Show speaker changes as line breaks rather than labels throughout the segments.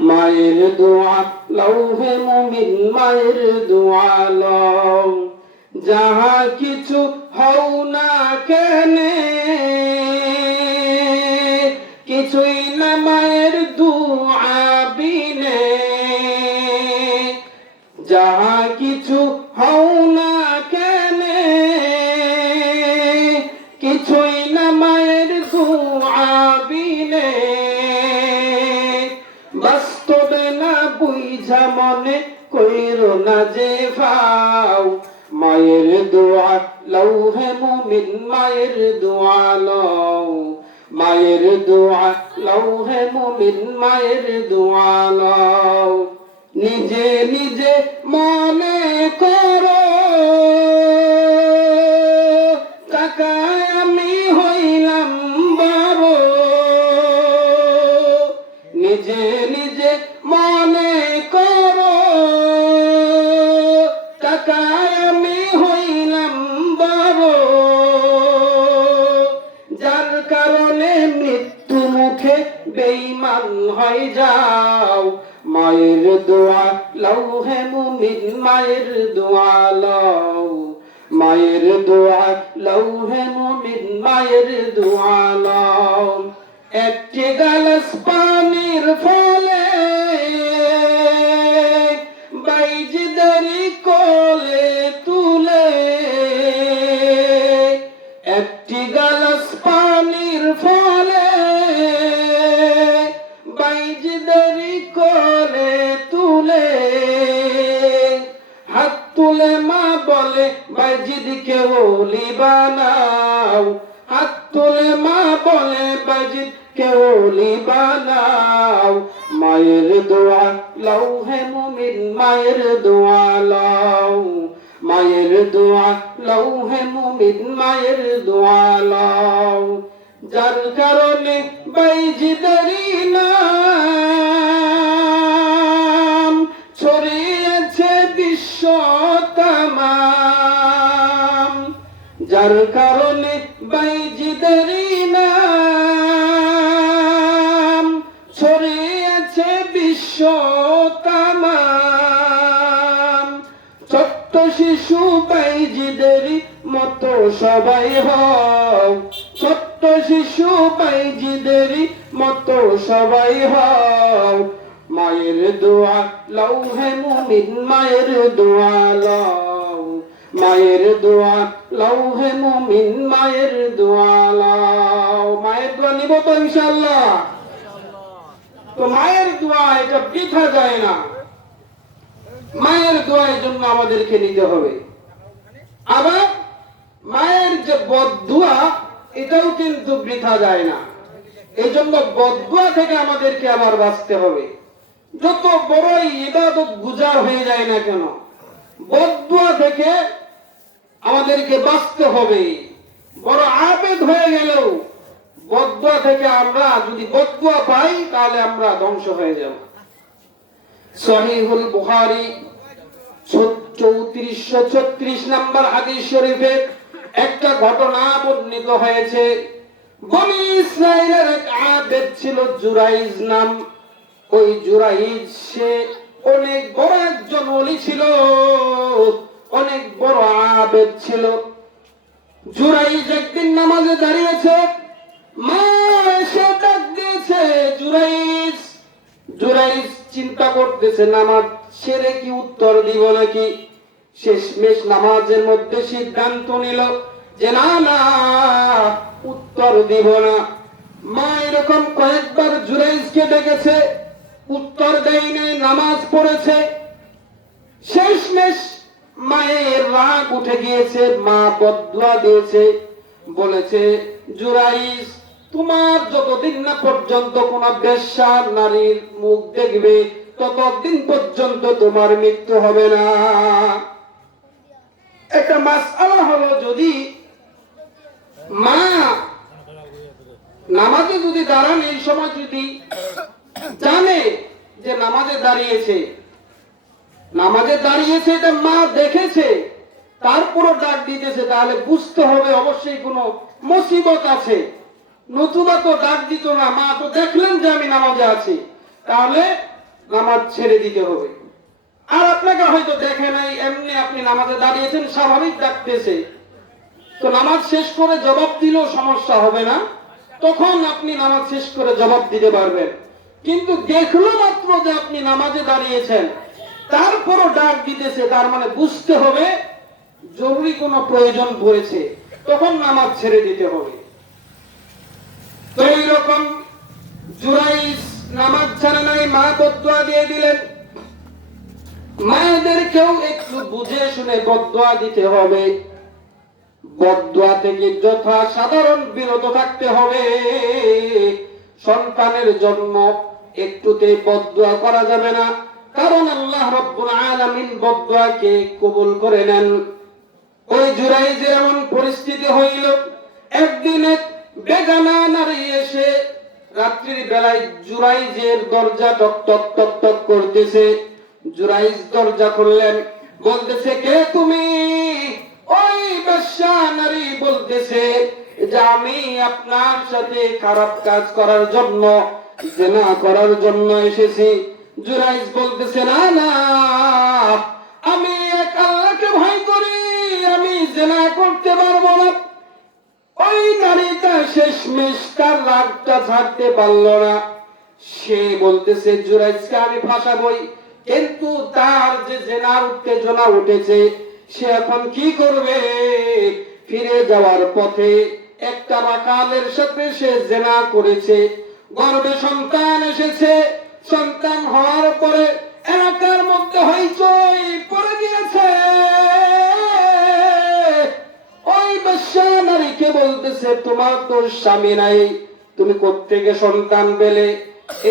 মায়ের দোয়া লৌহে মুমিন মায়ের দোয়া লও। যাহা কিছু হও না কেনে, কিছুই না মায়ের দোয়া বিনে। যাহা কিছু কইর না যে ফাও মায়ের দোয়া লৌহে মুমিন, মায়ের দোয়া লও। মায়ের দোয়া লৌহে মুমিন, মায়ের দোয়া লও। নিজে নিজে মনে করো হয়ে যাও, মায়ের দোয়া লও হে মুমিন, মায়ের দোয়া লও। মায়ের দোয়া লও হে মুমিন, মায়ের দোয়া লও। একটি গালাস পানির ফলে বাইজিদকে ওলি বানাও। হাত তুলে মা বলে বাইজিদ কে ওলি বানাও। মায়ের দোয়া লৌহে মুমিন, মায়ের দোয়া লও। মায়ের দোয়া লৌহে মুমিন, মায়ের দোয়া লও। যার কারণে বাইজিদারি নাম যার কারণে বাইজিদারি নাম ছড়িয়েছে বিশ্ব তামাম। ছোট্ট শিশু বাইজিদেরই মতো সবাই হও। ছোট্ট শিশু বাইজিদেরই মতো সবাই হও। মায়ের দোয়া লৌহে মুমিন, মায়ের দোয়া লও। মায়ের দোয়া লৌহে মুমিন, মায়ের দোয়া লও। মায়ের দোয়া নিব তো ইনশাল্লাহ তো মায়ের দোয়া, এটা বৃথা যায় না। মায়ের দোয়ার জন্য আমাদেরকে নিতে হবে। আবার মায়ের যে বদুয়া এটাও কিন্তু বৃথা যায় না। এই জন্য বদুয়া থেকে আমাদেরকে আবার বাঁচতে হবে। যত বড়ই ইবাদত গুজার হয়ে যায় না কেন বদুয়া থেকে আমাদেরকে বাঁচতে হবে। বড় আবেদ হয়ে গেলেও বদুয়া থেকে আমরা যদি বদুয়া পাই, তাহলে আমরা ধ্বংস হয়ে যাব। সহিহুল বুখারী চৌত্রিশশো ছত্রিশ নম্বর হাদিস শরীফে একটা ঘটনা বর্ণিত হয়েছে। বনি ইসরায়েলের এক আবেদ ছিল জুরাইজ নাম। ওই জুরাইজ সে অনেক বড় একজন অলি ছিল। অনেক বড় আবেদ ছিল। জুরাইজ একদিন নামাজে দাঁড়িয়েছে। মা এসে ডাক দিয়েছে, জুরাইজ জুরাইজ চিন্তা করতেছে, নামাজ সেরে কি উত্তর দিব নাকি? শেষমেশ নামাজের মধ্যে সিদ্ধান্ত নিল যে, না না, উত্তর দিব না। মা এরকম কয়েকবার জুরাইজকে ডেকেছে, উত্তর দেয়নি, নামাজ পড়েছে। শেষমেশ মায়ের রাগ উঠে গিয়েছে, মা বদুয়া দিয়েছে। বলেছে জুরাইজ তোমার যতদিন না পর্যন্ত কোন বেশ্যা নারীর মুখ দেখবে, ততদিন পর্যন্ত তোমার মৃত্যু হবে না। একটা মাস আলা হলো যদি মা নামাজে যদি দাঁড়ান, এই সময় যদি জানে যে নামাজে দাঁড়িয়েছে নামাজে দাঁড়িয়েছে, এটা মা দেখেছে তারপরও ডাক দিতেছে, তাহলে বুঝতে হবে অবশ্যই কোনো মুসিবত আছে। নতুবা তো ডাক দিত না, মা তো দেখলেন যে আমি নামাজে আছি, তাহলে নামাজ ছেড়ে দিতে হবে। আর আপনাকে হয়তো দেখে নাই, এমনি আপনি নামাজে দাঁড়িয়েছেন, স্বাভাবিক ডাকতেছে। তো নামাজ শেষ করে জবাব দিলেও সমস্যা হবে না। তখন আপনি নামাজ শেষ করে জবাব দিতে পারবেন। কিন্তু দেখল মাত্র যে আপনি নামাজে দাঁড়িয়েছেন তারপরও ডাক দিতেছে, তার মানে বুঝতে হবে জরুরি কোনো প্রয়োজন পড়েছে, তখন নামাজ ছেড়ে দিতে হবে। তো এইরকম জুরাইস নামাজ ছাড়া নাই, মা বদুয়া দিয়ে দিলেন। মায়েদেরকেও একটু বুঝে শুনে বদুয়া দিতে হবে। বদুয়া থেকে যথা সাধারণ বিরত থাকতে হবে। সন্তানের জন্ম একটুতে বদুয়া করা যাবে না। কারণ আল্লাহ রব্বুল আলামিন বদুয়াকে কবুল করে নেন। ওই জুরাইজের এমন পরিস্থিতি হইল, একদিন এক বেগানা নারী এসে রাত্রির বেলায় জুরাইজের দরজা টক টক টক টক করতেছে। জুরাইজ দরজা খুললেন, বলতেছে, কে তুমি? ওই বেশ্যা নারী বলতেছে যে, আমি আপনার সাথে খারাপ কাজ করার জন্য, জেনা করার জন্য এসেছি। জুরাইজ বলতেছে, না না, আমি এক আল্লাহকে ভয় করি, আমি জেনা করতে পারব না। ওই নারীটা শেষমেশ তার রাগটা ছাড়তে পারল না। সে বলতেছে জুরাইজকে আমি ফাঁসাবই। কিন্তু তার যে জেনার উত্তেজনা উঠেছে, সে এখন কি করবে? ফিরে যাওয়ার পথে একটা রাকালের সাথে সে জেনা করেছে। গর্ভে সন্তান এসেছে। সন্তান হওয়ার পরে এলাকার মধ্যে হইচই পড়ে গিয়েছে। ওই বেশ্যা নারীকে বলতেছে, তোমার তো স্বামী নাই, তুমি কোত্থেকে সন্তান পেলে?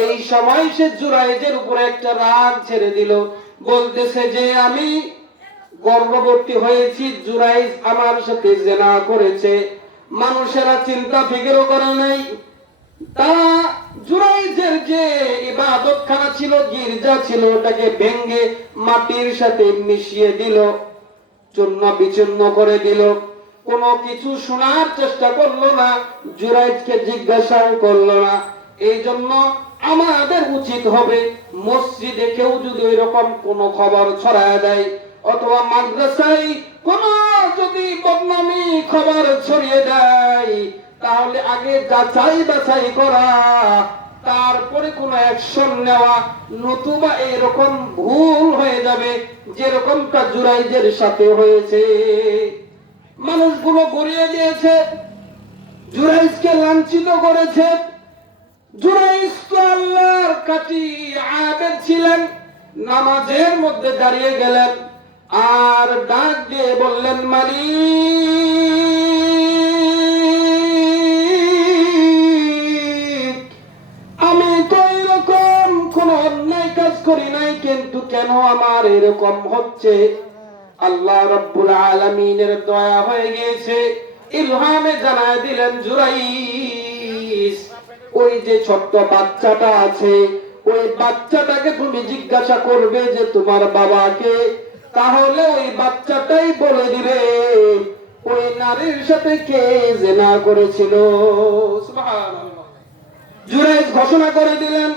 এই সময় সে জুরাইজের উপরে একটা রাগ ছেড়ে দিল। বলতেছে যে, আমি গর্ভবতী হয়েছি, জুরাইজ আমার সাথে জেনা করেছে। মানুষেরা চিন্তা ফিকিরও করে নাই তারা জুরাইজের যে ইবাদতখানা ছিল, গির্জা ছিল, ওটাকে ভেঙ্গে মাটির সাথে মিশিয়ে দিল, চূর্ণ বিচ্ছিন্ন করে দিল। কিছু শোনার চেষ্টা করল না, জুরাইজকে জিজ্ঞাসাও করল না। এই জন্য আমাদের উচিত হবে মসজিদে কেউ যদি ওই রকম কোন খবর ছড়ায় দেয়, অথবা মাদ্রাসায় কোন যদি বদনামি খবর ছড়িয়ে দেয় তাহলে আগে যাচাই বাছাই করা, তারপরে কোন অ্যাকশন নেওয়া, নতুবা এরকম ভুল হয়ে যাবে, যেরকমটা জুরাইজের সাথে হয়েছে। মানুষগুলো গড়িয়ে দিয়েছে, জুরাইজকে লাঞ্ছিত করেছে। জুরাইজ তো আল্লাহর কাটি আবেদ ছিলেন, নামাজের মধ্যে দাঁড়িয়ে গেলেন, আর ডাক দিয়ে বললেন, মালিক করি নাই, কিন্তু কেন আমার এরকম হচ্ছে? আল্লাহ রব্বুল আলমিনের দয়া হয়ে গিয়েছে। ইলহামে জানায় দিলেন জুরাইস ওই যে ছোট্ট বাচ্চাটা আছে, ওই বাচ্চাটাকে তুমি জিজ্ঞাসা করবে যে তোমার বাবাকে। তাহলে ওই বাচ্চাটাই বলে দিবে, ওই নারীর সাথে কে জেনা করেছিল। জুরাইজ ঘোষণা করে দিলেন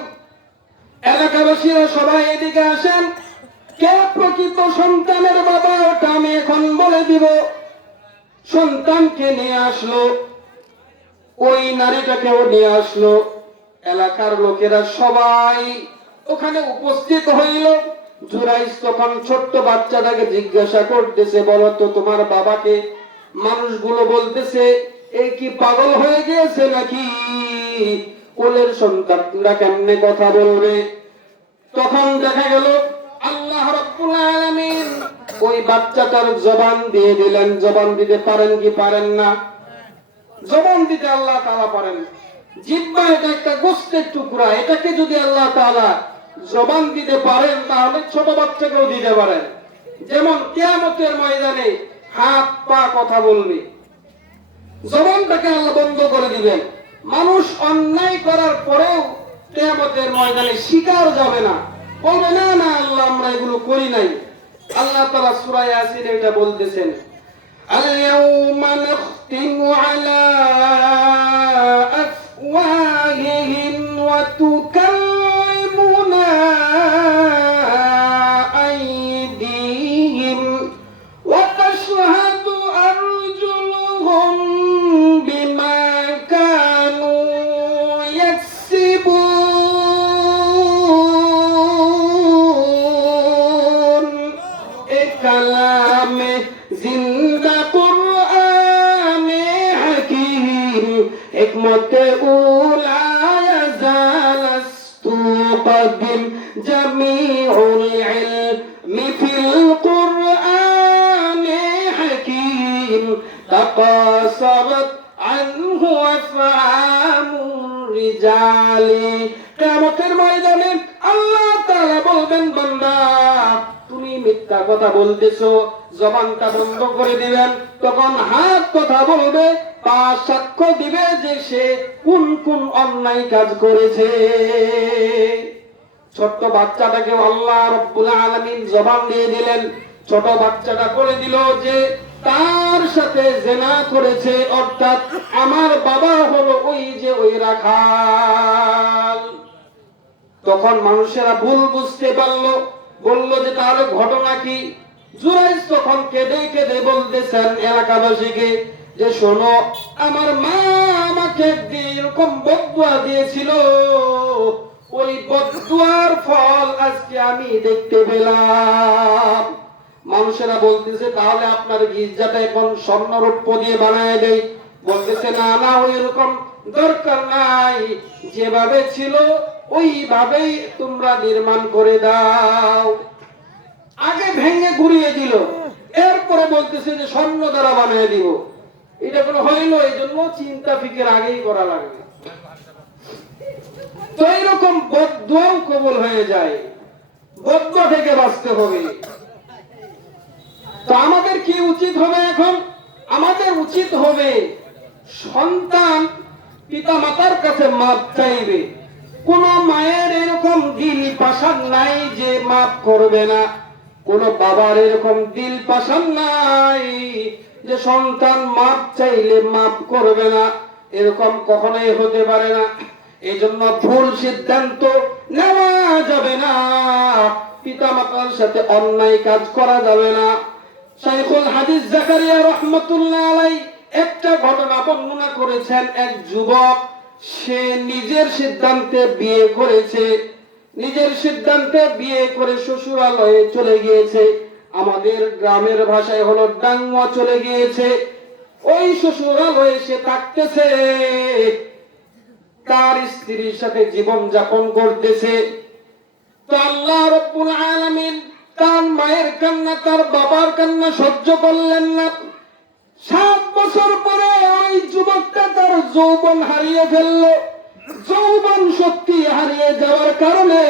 এলাকাবাসীরা সবাই এদিকে আসেন। কে প্রকৃত সন্তানের বাবা, ওটা আমি এখন বলে দিব। সন্তানকে নিয়ে আসলো। ওই নারীটাকেও নিয়ে আসলো। এলাকার লোকেরা সবাই ওখানে উপস্থিত হইল। জুরাইস তখন ছোট্ট বাচ্চাটাকে জিজ্ঞাসা করতেছে, বলো তো তোমার বাবাকে মানুষগুলো বলতেছে, এ কি পাগল হয়ে গিয়েছে নাকি? কোলের সন্তানরা কেমনে কথা বলবে? তখন দেখা গেল, আল্লাহ রাব্বুল আলামিন ওই বাচ্চাটার জবান দিয়ে দিলেন। জবান দিতে পারেন কি পারেন না? জবান দিতে আল্লাহ তাআলা পারেন। জিব্বা এটা একটা গোস্তের টুকরা। এটাকে যদি আল্লাহ তাআলা জবান দিতে পারেন, তাহলে ছোট বাচ্চাকেও দিতে পারেন। যেমন কিয়ামতের ময়দানে হাত পা কথা বলবে। জবানটাকে আল্লাহ বন্ধ করে দিবেন। মানুষ অন্যায় করার পরেও কেয়ামতের ময়দানে শিকার যাবে না। বলবে, না না, আল্লাহ, আমরা এগুলো করি নাই। আল্লাহ তারা সুরায় আসিন এটা বলতেছেন আল ইয়াউম تقاصرت عنه أفعام الرجال কেমতের ময়দানে আল্লাহ তাআলা বলবেন বান্দা তুমি মিথ্যা কথা বলতেছো জবানটা বন্ধ করে দিবেন তখন হাত কথা বলবে পা সাক্ষ্য দিবে যে সে কোন কোন অন্যায় কাজ করেছে ছোট্ট বাচ্চাটাকে আল্লাহ রব্বুল আলামিন জবান দিয়ে দিলেন ছোট বাচ্চাটা করে দিল যে তার সাথে জেনা করেছে, অর্থাৎ আমার বাবা হলো ওই যে ওই রাখাল। তখন মানুষেরা ভুল বুঝতে পারল, বলল যে তাহলে ঘটনা কি? তখন কেঁদে কেঁদে বলতেছেন এলাকাবাসীকে যে শোনো, আমার মা আমাকে এরকম বদুয়া দিয়েছিল। ওই বদুয়ার ফল আজকে আমি দেখতে পেলাম। মানুষেরা বলতেছে, তাহলে আপনার গির্জাটা এখন স্বর্ণরৌপ্য দিয়ে বানায় দেয় বলতেছে, না না, ওই রকম দরকার নাই। যেভাবে ছিল, ওইভাবেই তোমরা নির্মাণ করে দাও। আগে ভেঙে ঘুরিয়ে দিল। এরপরে বলতেছে যে, স্বর্ণ দ্বারা বানিয়ে দিব। এটা কোনো হইল এই জন্য চিন্তা ফিকের আগেই করা লাগবে তো এইরকম বদুয়াও কবল হয়ে যায়। বদ্ধ থেকে বাঁচতে হবে। তো আমাদের কি উচিত হবে এখন? আমাদের উচিত হবে সন্তান পিতা মাতার কাছে মাপ চাইবে। কোন মায়ের এরকম দিল পাশান নাই যে মাপ করবে না। কোন বাবার এরকম দিল পাশান নাই যে সন্তান মাপ চাইলে মাপ করবে না। এরকম কখনোই হতে পারে না। এই জন্য ভুল সিদ্ধান্ত নেওয়া যাবে না। পিতা মাতার সাথে অন্যায় কাজ করা যাবে না। শাইখুল হাদিস জাকারিয়া রহমতুল্লাহ আলাই একটা ঘটনা বর্ণনা করেছেন এক যুবক। সে নিজের সিদ্ধান্তে বিয়ে করেছে। নিজের সিদ্ধান্তে বিয়ে করে শ্বশুরালয়ে চলে গিয়েছে। আমাদের গ্রামের ভাষায় হলো ডাঙ্গুয়া চলে গিয়েছে। ওই শ্বশুরালয়ে সে থাকতেছে। তার স্ত্রীর সাথে জীবন যাপন করতেছে। তো আল্লাহ রব্বুল আলামিন তার মায়ের কান্না, তার বাবার কান্না সহ্য করলেন না। সাত বছর পরে ওই যুবকটা তার যৌবন হারিয়ে ফেলল। যৌবন শক্তি হারিয়ে যাওয়ার কারণে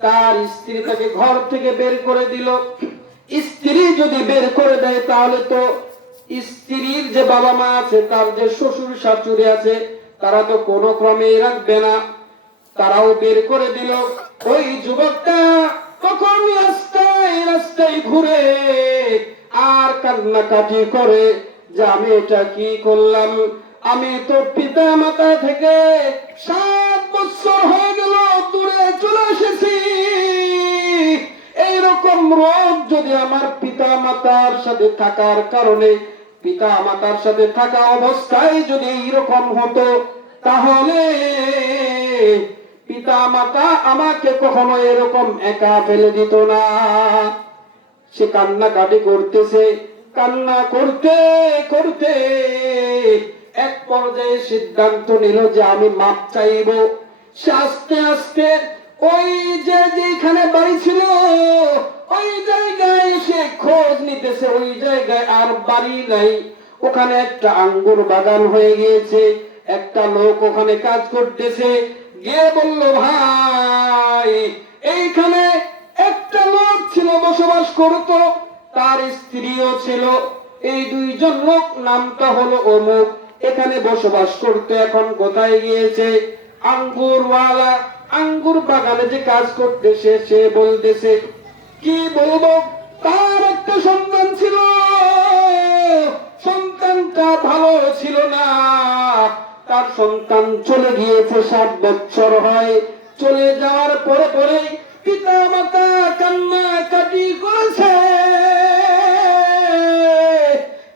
তার স্ত্রী তাকে ঘর থেকে বের করে দিল। স্ত্রী যদি বের করে দেয় তাহলে তো স্ত্রীর যে বাবা মা আছে, তার যে শ্বশুর শাশুড়ি আছে, তারা তো কোনো ক্রমেই রাখবে না। তারাও বের করে দিল। ওই যুবকটা তখন রাস্তায় রাস্তায় ঘুরে আর কান্নাকাটি করে যে আমি এটা কি করলাম? আমি তো পিতা মাতা থেকে সাত বছর হয়ে গেল দূরে চলে এসেছি। এইরকম রোগ যদি আমার পিতা মাতার সাথে থাকার কারণে, পিতা মাতার সাথে থাকা অবস্থায় যদি এইরকম হতো, তাহলে পিতা মাতা আমাকে কখনো এরকম একা ফেলে দিত না। সে কান্নাকাটি করতেছে, কান্না করতে করতে এক পর্যায়ে সিদ্ধান্ত নিল যে আমি মাপ চাইব। সে আস্তে আস্তে ওই যে যেখানে বাড়ি ছিল, ওই জায়গায় সে খোঁজ নিতেছে, ওই জায়গায় আর বাড়ি নাই। ওখানে একটা আঙ্গুর বাগান হয়ে গিয়েছে, একটা লোক ওখানে কাজ করতেছে। গিয়ে বলল ভাই এইখানে একটা লোক ছিল বসবাস করত, তার স্ত্রীও ছিল। এই দুইজন লোক নামটা হলো অমুক। এখানে বসবাস করতে, এখন কোথায় গিয়েছে? আঙ্গুরওয়ালা, আঙ্গুর বাগানে যে কাজ করতেছে, সে বলতেছে, কি বলব, তার একটা সন্তান ছিল। সন্তানটা ভালো ছিল না। তার সন্তান চলে গিয়েছে, সাত বছর হয়। চলে যাওয়ার পরে পরে পিতা মাতা কান্না কাটি করেছে।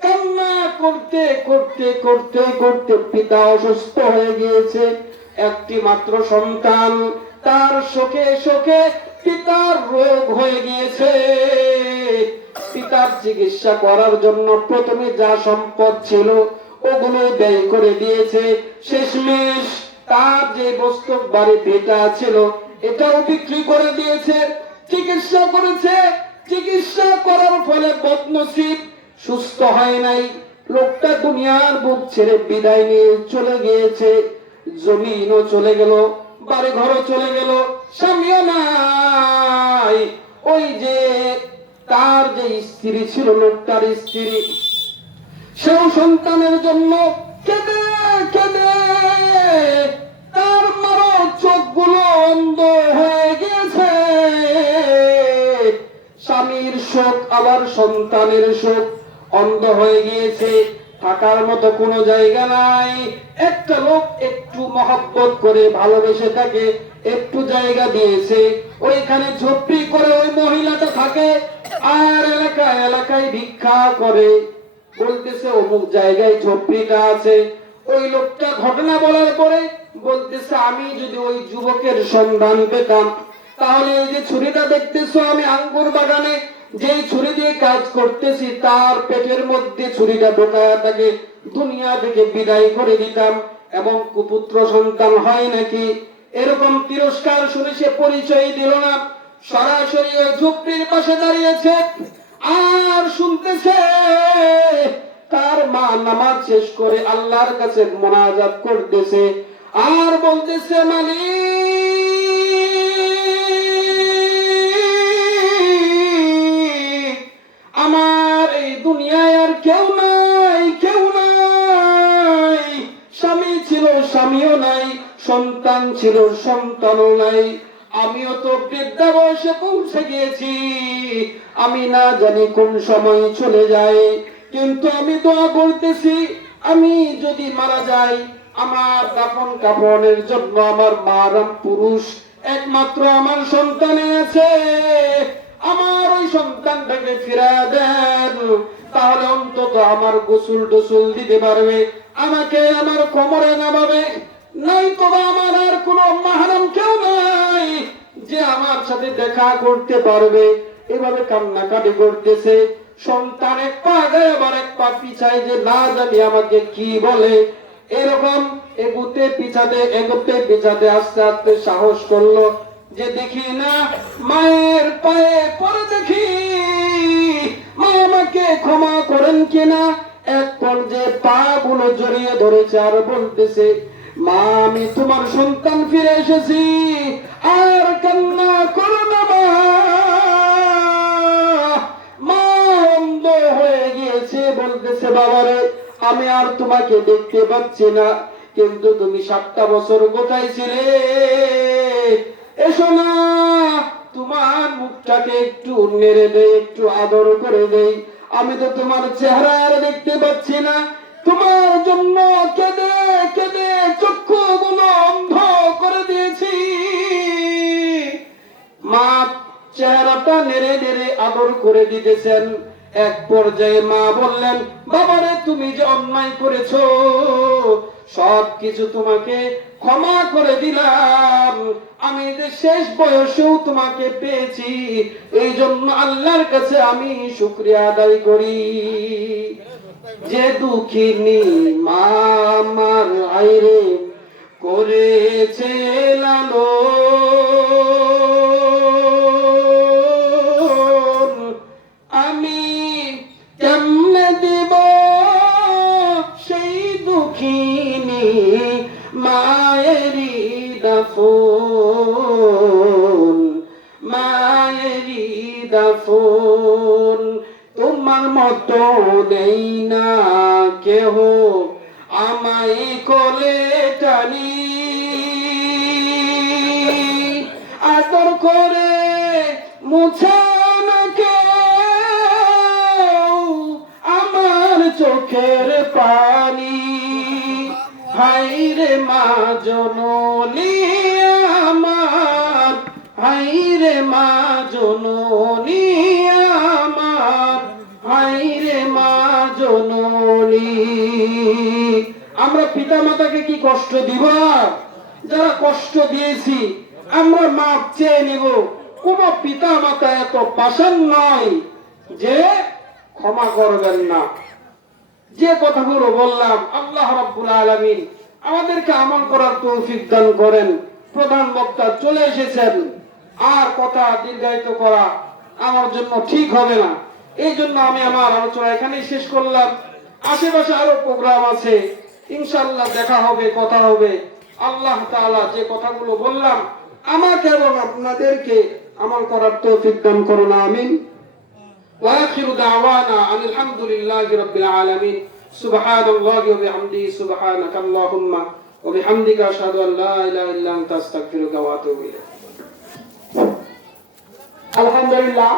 কান্না করতে করতে করতে করতে পিতা অসুস্থ হয়ে গিয়েছে। একটি মাত্র সন্তান, তার শোকে শোকে পিতার রোগ হয়ে গিয়েছে। পিতার চিকিৎসা করার জন্য প্রথমে যা সম্পদ ছিল ওগুলো ব্যয় করে দিয়েছে। শেষমেশ তার যে বস্তু বাড়ি বেটা ছিল, এটাও বিক্রি করে দিয়েছে। চিকিৎসা করেছে। চিকিৎসা করার ফলে বদনসিব সুস্থ হয় নাই। লোকটা দুনিয়ার বুক ছেড়ে বিদায় নিয়ে চলে গিয়েছে। জমিনও চলে গেল বাড়ি ঘরও চলে গেল। স্বামীও নাই। ওই যে তার যে স্ত্রী ছিল, লোকটার স্ত্রী সেও সন্তানের জন্য কেঁদে কেঁদে তার মারো চোখগুলো অন্ধ হয়ে গেছে স্বামীর শোক, আবার সন্তানের শোক অন্ধ হয়ে গিয়েছে। থাকার মতো কোনো জায়গা নাই। একটা লোক একটু মহব্বত করে ভালোবেসে তাকে একটু জায়গা দিয়েছে। ওইখানে ঝোপড়ি করে ওই মহিলাটা থাকে। আর এলাকায় এলাকায় ভিক্ষা করে। বলতেছে, অমুক জায়গায় ঝোপড়িটা আছে। ওই লোকটা ঘটনা বলার পরে বলতেছে, আমি যদি ওই যুবকের সন্ধান পেতাম, তাহলে এই যে ছুরিটা দেখতেছো আমি আঙ্গুর বাগানে যে ছুরি দিয়ে কাজ করতেছি, তার পেটের মধ্যে ছুরিটা ঢোকায় তাকে দুনিয়া থেকে বিদায় করে দিতাম। এবং কুপুত্র সন্তান হয় নাকি? এরকম তিরস্কার শুনে সে পরিচয় দিল না। সরাসরি ওই ঝুপড়ির পাশে দাঁড়িয়েছে। আর শুনতেছে, তার মা নামাজ শেষ করে আল্লাহর কাছে মোনাজাত করতেছে আর বলতেছে, মালিক, আমার এই দুনিয়ায় আর কেউ নাই কেউ নাই। স্বামী ছিল, স্বামীও নাই, সন্তান ছিল, সন্তানও নাই। আমিও তো বৃদ্ধা বয়সে পৌঁছে গিয়েছি। আমি না জানি কোন সময় চলে যায়, কিন্তু আমি দোয়া করতেছি, আমি যদি মারা যাই, আমার দাফন কাফনের জন্য আমার মারাম পুরুষ একমাত্র আমার সন্তানে আছে। আমার ওই সন্তানটাকে ফিরা দেন, তাহলে অন্তত আমার গোসল টোসল দিতে পারবে, আমাকে আমার কোমরে নামাবে। নাই তো আমার আর কোনো মাহারাম কেউ নাই যে আমার সাথে দেখা করতে পারবে। এভাবে কান্নাকাটি করতেছে। সন্তান এক পা আগায় আবার এক পা পিছায় যে, না জানি আমাকে কি বলে। এরকম এগুতে পিছাতে, এগোতে পিছাতে আস্তে আস্তে সাহস করল যে, দেখি না, মায়ের পায়ে পরে দেখি। মা আমাকে ক্ষমা করেন কিনা? এক পর্যায়ে পা গুলো জড়িয়ে ধরেছে আর বলতেছে মা, আমি তোমার সন্তান ফিরে এসেছি। আর কান্না করো না মা। হয়ে গিয়েছে, বলতেছে, বাবারে, আমি আর তোমাকে দেখতে পাচ্ছি না। কিন্তু তুমি সাতটা বছর কোথায় ছিলে? এসো না, তোমার মুখটাকে একটু নেড়ে দেয় একটু আদর করে দেই আমি তো তোমার চেহারা আর দেখতে পাচ্ছি না। তোমার জন্য কেঁদে কেঁদে চক্ষু গুলো অন্ধ করে দিয়েছি। মা চেহারাটা নেড়ে নেড়ে আদর করে দিতেছেন। এক পর্যায়ে মা বললেন, বাবারে, তুমি যে অন্যায় করেছ সব কিছু তোমাকে ক্ষমা করে দিলাম। আমি যে শেষ বয়সেও তোমাকে পেয়েছি এই জন্য আল্লাহর কাছে আমি শুক্রিয়া আদায় করি। যে দুঃখিনী মা আমার আইরে করেছে লালন দাফন মায়েরি দাফন তোমার মতো নেই না কেহ, আমায় কোলে টানি। আদর করে মুছানাকে আমার চোখের পানি। হাইরে মা জননী হাইরে মা জননী আমার, হাইরে মা জননী। আমরা পিতা মাতাকে কি কষ্ট দিব? যারা কষ্ট দিয়েছি, আমরা মাপ চেয়ে নেব। কোন পিতা মাতা এত পাশান নয় যে ক্ষমা করবেন না। যে কথাগুলো বললাম, আল্লাহ রাব্বুল আলামিন আমাদেরকে আমল করার তৌফিক দান করেন। প্রধান বক্তা চলে এসেছেন। আর কথা দীর্ঘায়িত করা আমার জন্য ঠিক হবে না এই জন্য আমি আমার আলোচনা এখানেই শেষ করলাম আশেপাশে আরো প্রোগ্রাম আছে ইনশাল্লাহ দেখা হবে কথা হবে আল্লাহ তাআলা যে কথাগুলো বললাম আমাকে এবং আপনাদেরকে আমল করার তৌফিক দান করুন আমিন وآخر دعوانا أن الحمد لله رب العالمين سبحان الله وبحمده سبحانك اللهم وبحمدك أشهد أن لا إله إلا أنت أستغفرك وأتوب إليك
আলহামদুলিল্লাহ